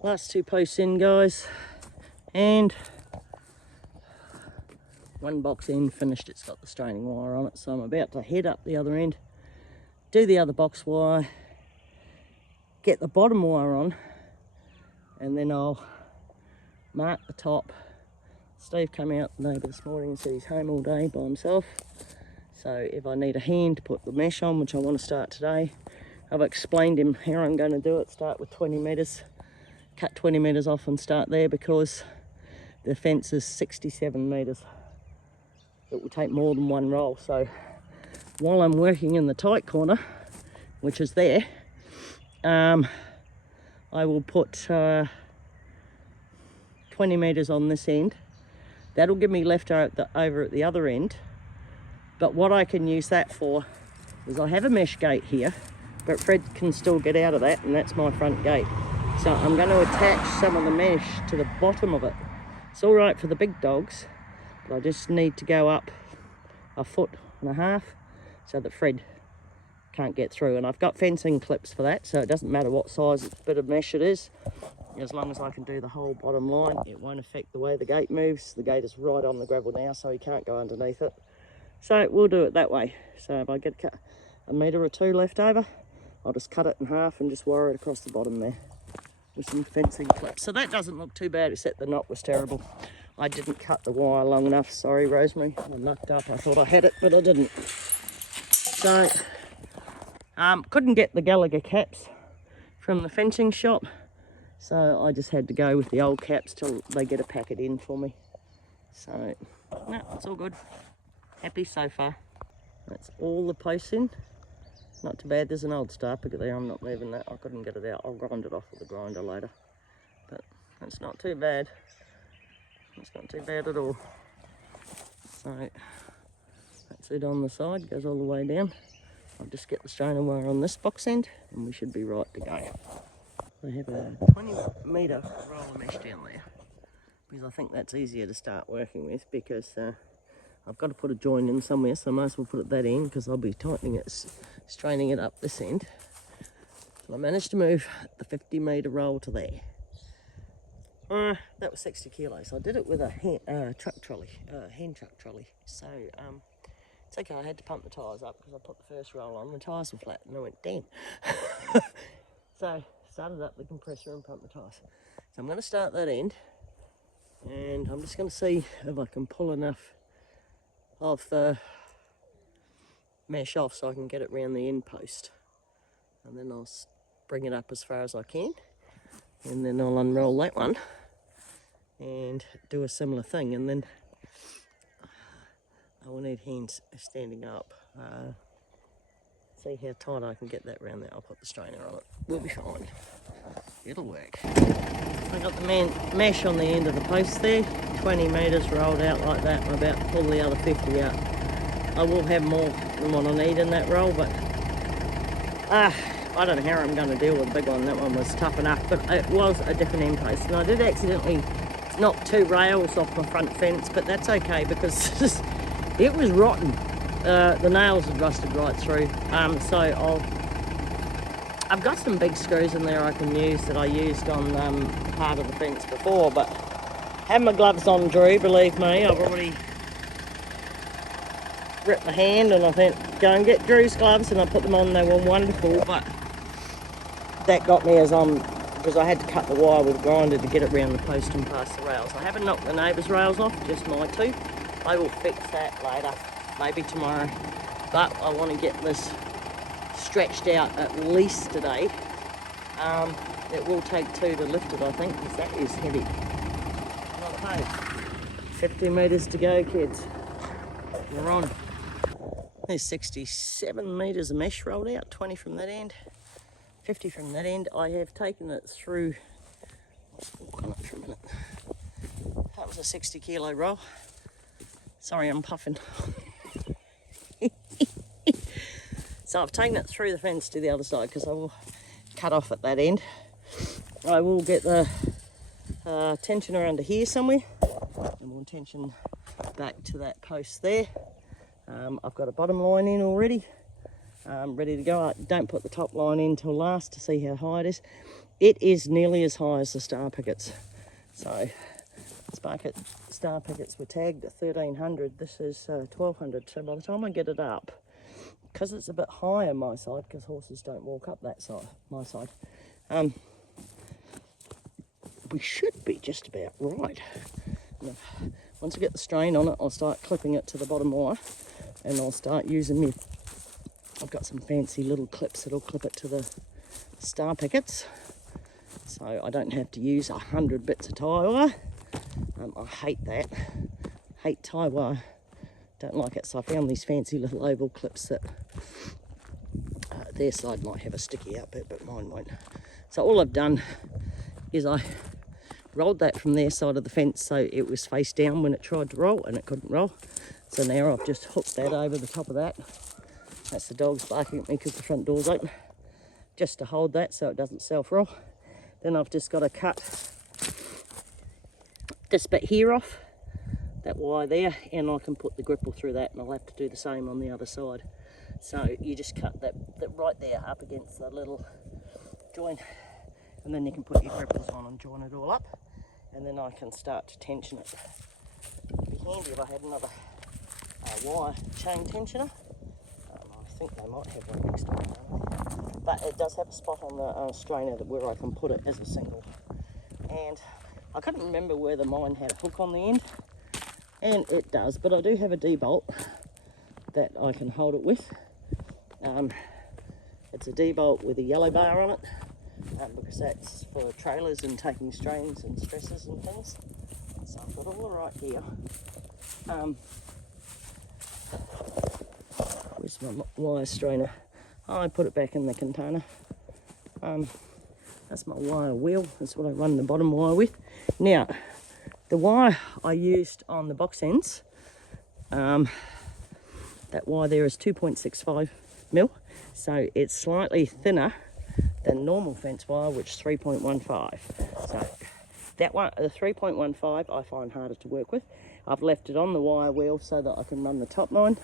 Last 2 posts in, guys, and one box in finished. It's got the straining wire on it, so I'm about to head up the other end, do the other box wire, get the bottom wire on, and then I'll mark the top. Steve came out, the neighbour, this morning and said he's home all day by himself, so if I need a hand to put the mesh on, which I want to start today, I've explained him how I'm going to do it. Start with 20 metres, cut 20 metres off and start there, because the fence is 67 metres. It will take more than one roll. So while I'm working in the tight corner, which is there, I will put 20 metres on this end. That'll give me left over at the other end. But what I can use that for is I have a mesh gate here, but Fred can still get out of that, and that's my front gate. So I'm going to attach some of the mesh to the bottom of it. It's all right for the big dogs, but I just need to go up 1.5 foot so that Fred can't get through. And I've got fencing clips for that, so it doesn't matter what size bit of mesh it is. As long as I can do the whole bottom line, it won't affect the way the gate moves. The gate is right on the gravel now, so he can't go underneath it. So we'll do it that way. So if I get a metre or 2 left over, I'll just cut it in half and just wire it across the bottom there with some fencing clips. So that doesn't look too bad, except the knot was terrible. I didn't cut the wire long enough. Sorry, Rosemary. I mucked up. I thought I had it, but I didn't. So, couldn't get the Gallagher caps from the fencing shop. So I just had to go with the old caps till they get a packet in for me. So, no, it's all good. Happy so far. That's all the posts in. Not too bad. There's an old star picket there. I'm not moving that. I couldn't get it out. I'll grind it off with the grinder later. But it's not too bad. It's not too bad at all. So that's it on the side. Goes all the way down. I'll just get the strainer wire on this box end and we should be right to go. I have a 20 metre roll of mesh down there, because I think that's easier to start working with, because I've got to put a join in somewhere, so I might as well put it that end, because I'll be tightening it, straining it up this end. So I managed to move the 50 metre roll to there. That was 60 kilos. I did it with a hand truck trolley. So it's okay. I had to pump the tyres up because I put the first roll on. The tyres were flat and I went, damn. So started up the compressor and pumped the tyres. So I'm going to start that end, and I'm just going to see if I can pull enough of the mesh off so I can get it round the end post, and then I'll bring it up as far as I can, and then I'll unroll that one and do a similar thing. And then I will need hands standing up. See how tight I can get that round there. I'll put the strainer on it. We'll be fine. It'll work. I got the mesh on the end of the post there. 20 metres rolled out like that. I'm about to pull the other 50 out. I will have more than what I need in that roll, but I don't know how I'm going to deal with the big one. That one was tough enough, but it was a different end post. And I did accidentally knock 2 rails off my front fence, but that's okay because it was rotten. The nails had rusted right through, so I've got some big screws in there I can use that I used on part of the fence before, but have my gloves on, Drew, believe me. I've already ripped my hand, and I think, go and get Drew's gloves, and I put them on. They were wonderful, but that got me because I had to cut the wire with a grinder to get it round the post and past the rails. I haven't knocked the neighbour's rails off, just my 2. I will fix that later, maybe tomorrow, but I want to get this stretched out at least today. It will take 2 to lift it, I think, because that is heavy. Okay, 50 metres to go, kids. We're on. There's 67 metres of mesh rolled out, 20 from that end, 50 from that end. I have taken it through, walk on it for a minute. That was a 60 kilo roll. Sorry, I'm puffing. So I've taken it through the fence to the other side, because I will cut off at that end. I will get the tensioner under here somewhere, and we'll tension back to that post there. I've got a bottom line in already, ready to go. I don't put the top line in till last to see how high it is. it is nearly as high as the star pickets. So star pickets were tagged at 1300. This is 1200. So by the time I get it up, because it's a bit higher my side, because horses don't walk up that side, my side, we should be just about right. Once I get the strain on it, I'll start clipping it to the bottom wire, and I'll start using me. I've got some fancy little clips that'll clip it to the star pickets, so I don't have to use 100 bits of tie wire. I hate that. Hate tie wire. Don't like it. So I found these fancy little oval clips that their side might have a sticky out bit, but mine won't. So all I've done is I rolled that from their side of the fence so it was face down when it tried to roll, and it couldn't roll. So now I've just hooked that over the top of that. That's the dogs barking at me because the front door's open, just to hold that so it doesn't self-roll. Then I've just got to cut this bit here off, that wire there, and I can put the gripple through that, and I'll have to do the same on the other side. So you just cut that right there up against the little joint, and then you can put your gripples on and join it all up, and then I can start to tension it. It'd be handy if I had another wire chain tensioner. I think they might have one next door, but it does have a spot on the strainer where I can put it as a single. And I couldn't remember whether mine had a hook on the end, and it does, but I do have a D-bolt that I can hold it with. It's a D-bolt with a yellow bar on it, because that's for trailers and taking strains and stresses and things. So I've got all right here. Where's my wire strainer? I put it back in the container. That's my wire wheel. That's what I run the bottom wire with. Now, the wire I used on the box ends, that wire there is 2.65 mil, so it's slightly thinner than normal fence wire, which is 3.15. So that one, the 3.15, I find harder to work with. I've left it on the wire wheel so that I can run the top line.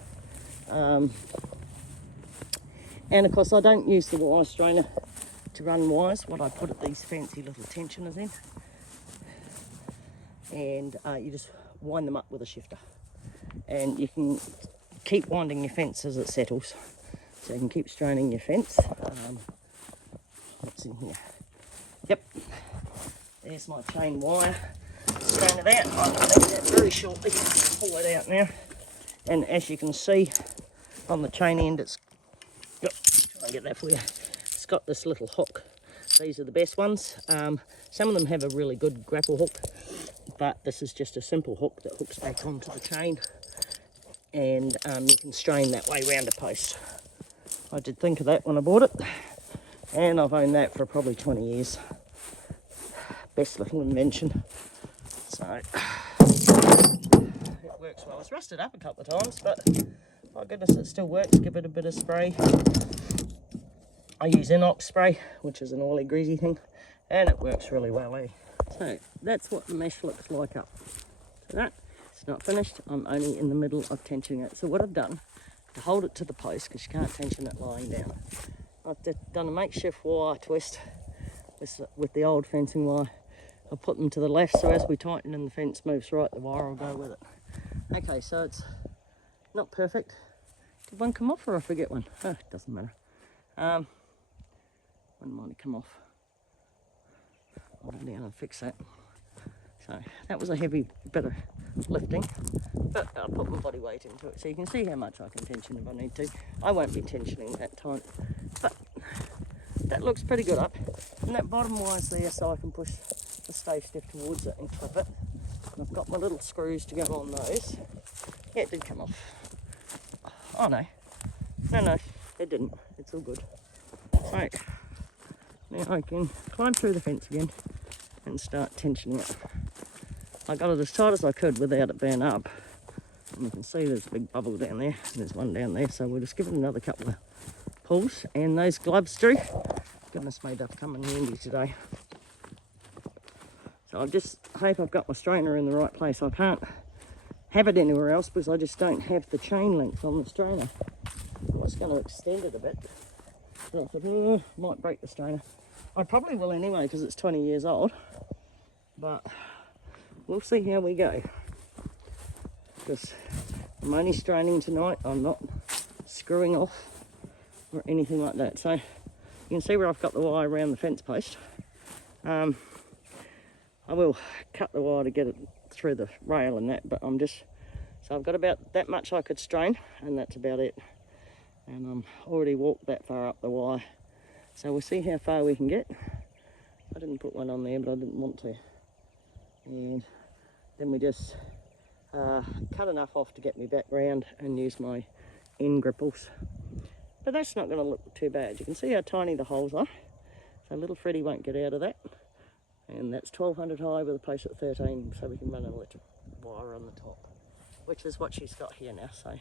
And of course I don't use the wire strainer to run wires. What I put these fancy little tensioners in, and you just wind them up with a shifter, and you can keep winding your fence as it settles, so you can keep straining your fence. What's in here? Yep, there's my chain wire strainer out. I'll take that very shortly. Pull it out now, and as you can see on the chain end, it's got, try and get that for you, it's got this little hook. These are the best ones. Some of them have a really good grapple hook, but this is just a simple hook that hooks back onto the chain, and you can strain that way round a post. I did think of that when I bought it, and I've owned that for probably 20 years. Best little invention. So it works well. It's rusted up a couple of times, but my goodness, it still works. Give it a bit of spray. I use Inox spray, which is an oily, greasy thing, and it works really well, eh? So that's what the mesh looks like up to that. It's not finished. I'm only in the middle of tensioning it. So what I've done to hold it to the post, because you can't tension it lying down, I've done a makeshift wire twist with the old fencing wire. I'll put them to the left, so as we tighten and the fence moves right, the wire will go with it. Okay, so it's not perfect. Did one come off or I forget one? Oh, it doesn't matter. One might have come off. I'll go down and fix that. So that was a heavy bit of lifting, but I'll put my body weight into it so you can see how much I can tension if I need to. I won't be tensioning that time, but that looks pretty good up. And that bottom wire's there so I can push the stay stiff towards it and clip it. And I've got my little screws to go on those. Yeah, it did come off. Oh no, no, it didn't. It's all good. So now I can climb through the fence again and start tensioning it. I got it as tight as I could without it being up. And you can see there's a big bubble down there, and there's one down there, so we'll just give it another couple of pulls. And those gloves, Drew, goodness may they've come in handy today. So I just hope I've got my strainer in the right place. I can't have it anywhere else because I just don't have the chain length on the strainer. I was going to extend it a bit, but I thought, might break the strainer. I probably will anyway because it's 20 years old, but we'll see how we go. Because I'm only straining tonight, I'm not screwing off or anything like that. So you can see where I've got the wire around the fence post. I will cut the wire to get it through the rail and that, but so I've got about that much I could strain, and that's about it. And I'm already walked that far up the wire. So we'll see how far we can get. I didn't put one on there, but I didn't want to. And then we just cut enough off to get me back round and use my end gripples. But that's not going to look too bad. You can see how tiny the holes are. So little Freddie won't get out of that. And that's 1200 high with a post at 13, so we can run an electric wire on the top, which is what she's got here now. So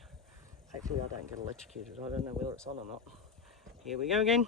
hopefully I don't get electrocuted. I don't know whether it's on or not. Here we go again.